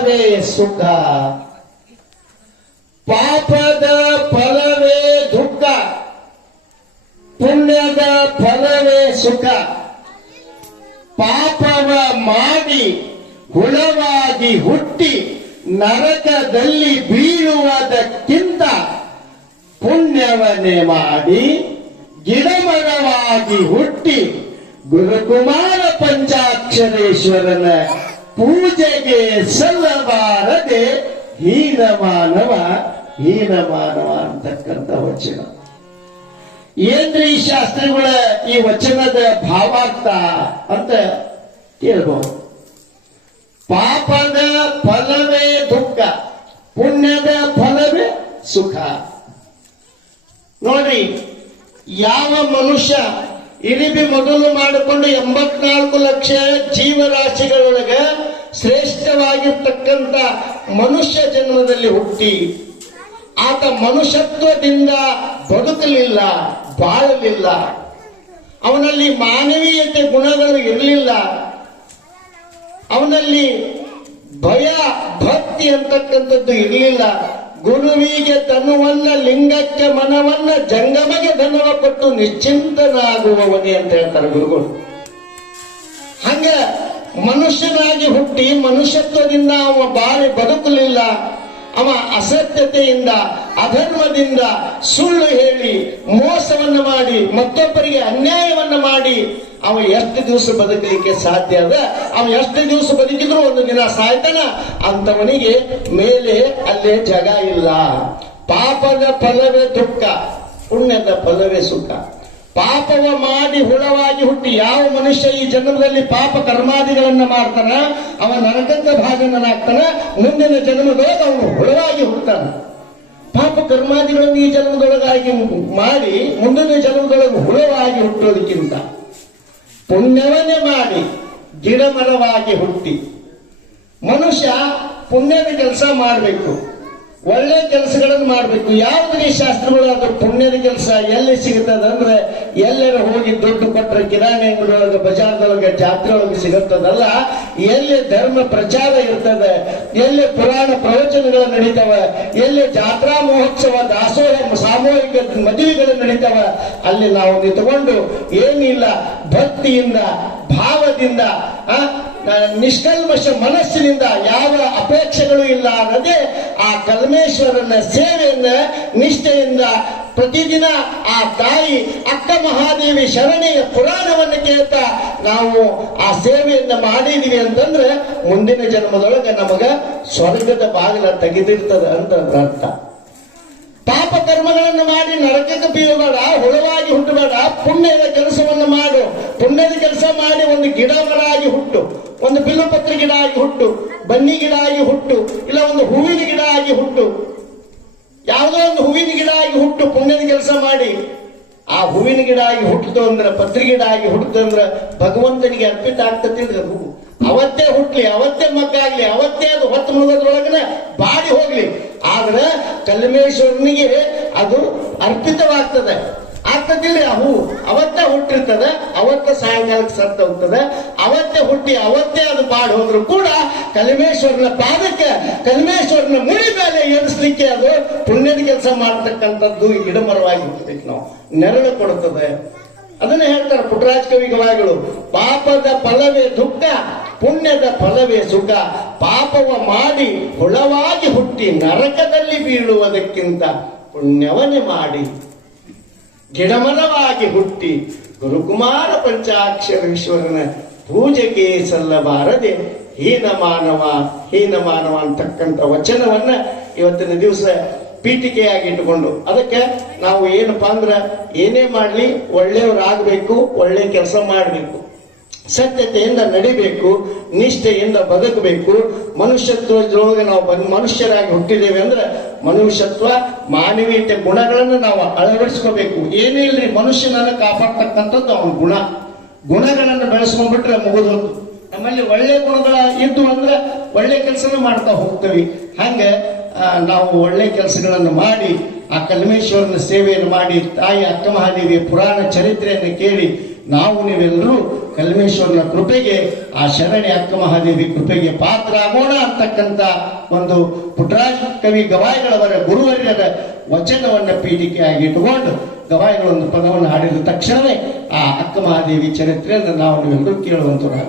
ಫಲವೇ ಸುಖ, ಪಾಪದ ಫಲವೇ ದುಃಖ, ಪುಣ್ಯದ ಫಲವೇ ಸುಖ. ಪಾಪವ ಮಾಡಿ ಹುಳವಾಗಿ ಹುಟ್ಟಿ ನರಕದಲ್ಲಿ ಬೀಳುವುದಕ್ಕಿಂತ ಪುಣ್ಯವನ್ನೇ ಮಾಡಿ ಗಿಡಮರವಾಗಿ ಹುಟ್ಟಿ ಗುರುಕುಮಾರ ಪಂಚಾಕ್ಷರೇಶ್ವರನ ಪೂಜೆಗೆ ಸಲ್ಲಬಾರದೆ ಹೀನಮಾನವ ಅಂತಕ್ಕಂಥ ವಚನ. ಏನ್ರಿ ಶಾಸ್ತ್ರಿಗಳ ಈ ವಚನದ ಭಾವಾರ್ಥ ಅಂತ ಕೇಳಬಹುದು. ಪಾಪದ ಫಲವೇ ದುಃಖ, ಪುಣ್ಯದ ಫಲವೇ ಸುಖ. ನೋಡ್ರಿ, ಯಾವ ಮನುಷ್ಯ ಇಳಿಬಿ ಮೊದಲು ಮಾಡಿಕೊಂಡು 84 ಲಕ್ಷ ಜೀವರಾಶಿಗಳೊಳಗ ಶ್ರೇಷ್ಠವಾಗಿರ್ತಕ್ಕಂಥ ಮನುಷ್ಯ ಜನ್ಮದಲ್ಲಿ ಹುಟ್ಟಿ ಆತ ಮನುಷ್ಯತ್ವದಿಂದ ಬದುಕಲಿಲ್ಲ, ಬಾಳಲಿಲ್ಲ. ಅವನಲ್ಲಿ ಮಾನವೀಯತೆ ಗುಣಗಳು ಇರಲಿಲ್ಲ. ಅವನಲ್ಲಿ ಭಯ ಭಕ್ತಿ ಅಂತಕ್ಕಂಥದ್ದು ಇರಲಿಲ್ಲ. ಗುರುವಿಗೆ ತನುವನ್ನ, ಲಿಂಗಕ್ಕೆ ಮನವನ್ನ, ಜಂಗಮಗೆ ಧನವ ಕೊಟ್ಟು ನಿಶ್ಚಿಂತನಾಗುವವನೇ ಅಂತ ಹೇಳ್ತಾರೆ ಗುರುಗಳು. ಹಂಗ ಮನುಷ್ಯನಾಗಿ ಹುಟ್ಟಿ ಮನುಷ್ಯತ್ವದಿಂದ ಅವ ಬಾಳಿ ಬದುಕಲಿಲ್ಲ. ಅವ ಅಸತ್ಯತೆಯಿಂದ, ಅಧರ್ಮದಿಂದ, ಸುಳ್ಳು ಹೇಳಿ, ಮೋಸವನ್ನು ಮಾಡಿ, ಮತ್ತೊಬ್ಬರಿಗೆ ಅನ್ಯಾಯವನ್ನ ಮಾಡಿ ಅವ ಎಷ್ಟು ದಿವಸ ಬದುಕಲಿಕ್ಕೆ ಸಾಧ್ಯ ಅದ? ಅವ ಎಷ್ಟು ದಿವಸ ಬದುಕಿದ್ರು ಒಂದು ದಿನ ಸಾಯ್ತಾನ. ಅಂತವನಿಗೆ ಮೇಲೆ ಅಲ್ಲೇ ಜಾಗ ಇಲ್ಲ. ಪಾಪದ ಫಲವೇ ದುಃಖ, ಪುಣ್ಯದ ಫಲವೇ ಸುಖ. ಪಾಪವ ಮಾಡಿ ಹುಳವಾಗಿ ಹುಟ್ಟಿ, ಯಾವ ಮನುಷ್ಯ ಈ ಜನ್ಮದಲ್ಲಿ ಪಾಪ ಕರ್ಮಾದಿಗಳನ್ನ ಮಾಡ್ತಾನ ಅವ ನರಕಕ್ಕೆ ಭಾಜನನಾಗ್ತಾನ. ಮುಂದಿನ ಜನ್ಮದೊಳಗೆ ಅವನು ಹುಳವಾಗಿ ಹುಟ್ಟತಾನ. ಪಾಪ ಕರ್ಮಾದಿಗಳನ್ನು ಈ ಜನ್ಮದೊಳಗಾಗಿ ಮಾಡಿ ಮುಂದಿನ ಜನ್ಮದೊಳಗೆ ಹುಳವಾಗಿ ಹುಟ್ಟೋದಕ್ಕಿಂತ ಪುಣ್ಯವನ್ನೇ ಮಾಡಿ ಗಿಡಮರವಾಗಿ ಹುಟ್ಟಿ. ಮನುಷ್ಯ ಪುಣ್ಯದ ಕೆಲಸ ಮಾಡಬೇಕು, ಒಳ್ಳೆ ಕೆಲಸಗಳನ್ನು ಮಾಡಬೇಕು. ಯಾವುದೇ ಶಾಸ್ತ್ರಗಳು ಅದು ಪುಣ್ಯದ ಕೆಲಸ ಎಲ್ಲಿ ಸಿಗುತ್ತದೆ ಅಂದ್ರೆ ಎಲ್ಲರ ಹೋಗಿ ದುಡ್ಡು ಕೊಟ್ಟರೆ ಕಿರಾಣಿ ಅಂಗಡಿಯೊಳಗೆ, ಬಜಾರ್ದೊಳಗೆ, ಜಾತ್ರೆ ಒಳಗೆ ಸಿಗುತ್ತದಲ್ಲ. ಎಲ್ಲಿ ಧರ್ಮ ಪ್ರಚಾರ ಇರ್ತದೆ, ಎಲ್ಲಿ ಪುರಾಣ ಪ್ರವಚನಗಳು ನಡೀತವ, ಎಲ್ಲಿ ಜಾತ್ರಾ ಮಹೋತ್ಸವ, ದಾಸೋಹ, ಸಾಮೂಹಿಕ ಮದುವೆಗಳು ನಡೀತವ, ಅಲ್ಲಿ ನಾವು ನಿಂತುಕೊಂಡು ಏನಿಲ್ಲ ಭಕ್ತಿಯಿಂದ, ಭಾವದಿಂದ, ನಿಷ್ಕಲ್ಮಶ ಮನಸ್ಸಿನಿಂದ, ಯಾವ ಅಪೇಕ್ಷೆಗಳು ಇಲ್ಲ ಅನ್ನದೇ ಆ ಕಲ್ಮೇಶ್ವರನ ಸೇವೆಯನ್ನ ನಿಷ್ಠೆಯಿಂದ ಪ್ರತಿದಿನ ಆ ತಾಯಿ ಅಕ್ಕ ಮಹಾದೇವಿ ಶರಣೆಯ ಪುರಾಣವನ್ನು ಕೇಳ್ತಾ ನಾವು ಆ ಸೇವೆಯನ್ನ ಮಾಡಿದೀವಿ ಅಂತಂದ್ರೆ ಮುಂದಿನ ಜನ್ಮದೊಳಗೆ ನಮಗ ಸ್ವರ್ಗದ ಬಾಗಿಲ ತೆಗೆದಿರ್ತದ ಅಂತ ಅರ್ಥ. ಪಾಪ ಕರ್ಮಗಳನ್ನು ಮಾಡಿ ನರಕಕ್ಕೆ ಬೀಳಬೇಡ, ಹುಳವಾಗಿ ಹುಟ್ಟಬೇಡ. ಪುಣ್ಯದ ಕೆಲಸವನ್ನು ಮಾಡು. ಪುಣ್ಯದ ಕೆಲಸ ಮಾಡಿ ಒಂದು ಗಿಡ ಮರ ಆಗಿ ಹುಟ್ಟು, ಒಂದು ಬಿಲ್ಲುಪತ್ರೆ ಗಿಡ ಆಗಿ ಹುಟ್ಟು, ಬನ್ನಿ ಗಿಡ ಆಗಿ ಹುಟ್ಟು, ಇಲ್ಲ ಒಂದು ಹೂವಿನ ಗಿಡ ಆಗಿ ಹುಟ್ಟು. ಯಾವುದೋ ಒಂದು ಹೂವಿನ ಗಿಡ ಆಗಿ ಹುಟ್ಟು, ಪುಣ್ಯದ ಕೆಲಸ ಮಾಡಿ. ಆ ಹೂವಿನ ಗಿಡ ಆಗಿ ಹುಟ್ಟಿತು ಅಂದ್ರೆ, ಪತ್ರಿ ಗಿಡ ಆಗಿ ಹುಟ್ಟಿತು ಅಂದ್ರೆ ಭಗವಂತನಿಗೆ ಅರ್ಪಿತ ಆಗ್ತತಿಲ್ರಿ ಅದು. ಅವತ್ತೇ ಹುಟ್ಲಿ, ಅವತ್ತೇ ಮಗ್ಗಾಗ್ಲಿ, ಅವತ್ತೇ ಅದು ಹೊತ್ತು ಮುಳುಗೋದ್ರೊಳಗನೆ ಬಾಡಿ ಹೋಗ್ಲಿ. ಆದ್ರೆ ಕಲ್ಮೇಶ್ವರನಿಗೆ ಅದು ಅರ್ಪಿತವಾಗ್ತದೆ. ಆಗ್ತದಿಲ್ಲ, ಆ ಹೂ ಅವತ್ತೇ ಹುಟ್ಟಿರ್ತದೆ, ಅವತ್ತೇ ಸಾಯಂಕಾಲಕ್ಕೆ ಸತ್ತ ಹೋಗ್ತದೆ. ಅವತ್ತೇ ಹುಟ್ಟಿ ಅವತ್ತೇ ಅದು ಬಾಡಿ ಹೋದ್ರು ಕೂಡ ಕಲ್ಮೇಶ್ವರನ ಪಾದಕ್ಕೆ, ಕಲ್ಮೇಶ್ವರನ ಮುಡಿ ಮೇಲೆ ಏರಿಸ್ಲಿಕ್ಕೆ ಅದು ಪುಣ್ಯದ ಕೆಲಸ ಮಾಡ್ತಕ್ಕಂಥದ್ದು ಗಿಡಮರವಾಗಿ ಹುಟ್ಟಬೇಕು. ನಾವು ನೆರಳು ಕೊಡುತ್ತದೆ. ಅದನ್ನ ಹೇಳ್ತಾರೆ ಪುಟ್ಟರಾಜ ಕವಿ ಗವಾಯಿಗಳು. ಪಾಪದ ಫಲವೇ ದುಃಖ, ಪುಣ್ಯದ ಫಲವೇ ಸುಖ. ಪಾಪವ ಮಾಡಿ ಹುಳವಾಗಿ ಹುಟ್ಟಿ ನರಕದಲ್ಲಿ ಬೀಳುವುದಕ್ಕಿಂತ ಪುಣ್ಯವನ್ನೇ ಮಾಡಿ ಗಿಡಮರವಾಗಿ ಹುಟ್ಟಿ ಗುರುಕುಮಾರ ಪಂಚಾಕ್ಷರೇಶ್ವರನ ಪೂಜೆಗೆ ಸಲ್ಲಬಾರದೆ ಹೀನಮಾನವ ಅಂತಕ್ಕಂಥ ವಚನವನ್ನ ಇವತ್ತಿನ ದಿವಸ ಪೀಠಿಕೆಯಾಗಿ ಇಟ್ಟುಕೊಂಡು, ಅದಕ್ಕೆ ನಾವು ಏನಪ್ಪಾ ಅಂದ್ರ ಏನೇ ಮಾಡ್ಲಿ ಒಳ್ಳೆಯವರಾಗಬೇಕು, ಒಳ್ಳೆ ಕೆಲಸ ಮಾಡಬೇಕು, ಸತ್ಯತೆಯಿಂದ ನಡಿಬೇಕು, ನಿಷ್ಠೆಯಿಂದ ಬದುಕಬೇಕು. ಮನುಷ್ಯತ್ವದೊಳಗೆ ನಾವು ಮನುಷ್ಯರಾಗಿ ಹುಟ್ಟಿದ್ದೇವೆ ಅಂದ್ರೆ ಮನುಷ್ಯತ್ವ, ಮಾನವೀಯತೆ ಗುಣಗಳನ್ನು ನಾವು ಅಳವಡಿಸ್ಕೋಬೇಕು. ಏನೇ ಇಲ್ರಿ, ಮನುಷ್ಯನನ್ನು ಕಾಪಾಡ್ತಕ್ಕಂಥದ್ದು ಅವನ ಗುಣಗಳನ್ನು ಬೆಳೆಸ್ಕೊಂಡ್ಬಿಟ್ರೆ ಮುಗಿದು. ನಮ್ಮಲ್ಲಿ ಒಳ್ಳೆ ಗುಣಗಳ ಇದ್ದು ಅಂದ್ರೆ ಒಳ್ಳೆ ಕೆಲಸನ ಮಾಡ್ತಾ ಹೋಗ್ತೀವಿ. ಹಂಗ ನಾವು ಒಳ್ಳೆ ಕೆಲಸಗಳನ್ನು ಮಾಡಿ ಆ ಕಲ್ಮೇಶ್ವರನ ಸೇವೆಯನ್ನು ಮಾಡಿ ತಾಯಿ ಅಕ್ಕ ಮಹಾದೇವಿಯ ಪುರಾಣ ಚರಿತ್ರೆಯನ್ನು ಕೇಳಿ ನಾವು ನೀವೆಲ್ಲರೂ ಕಲ್ಮೇಶ್ವರನ ಕೃಪೆಗೆ, ಆ ಶರಣೆ ಅಕ್ಕ ಮಹಾದೇವಿ ಕೃಪೆಗೆ ಪಾತ್ರ ಆಗೋಣ ಅಂತಕ್ಕಂಥ ಒಂದು ಪುಟ್ಟರಾಜ ಕವಿ ಗವಾಯಿಗಳವರ ಗುರುವರ್ಯರ ವಚನವನ್ನ ಪೀಠಿಕೆಯಾಗಿ ಇಟ್ಟುಕೊಂಡು ಗವಾಯಿಗಳೊಂದು ಪದವನ್ನು ಹಾಡಿದ ತಕ್ಷಣವೇ ಆ ಅಕ್ಕ ಮಹಾದೇವಿ ಚರಿತ್ರೆಯನ್ನು ನಾವು ನೀವೆಲ್ಲರೂ ಕೇಳುವಂತರಾಗೋಣ.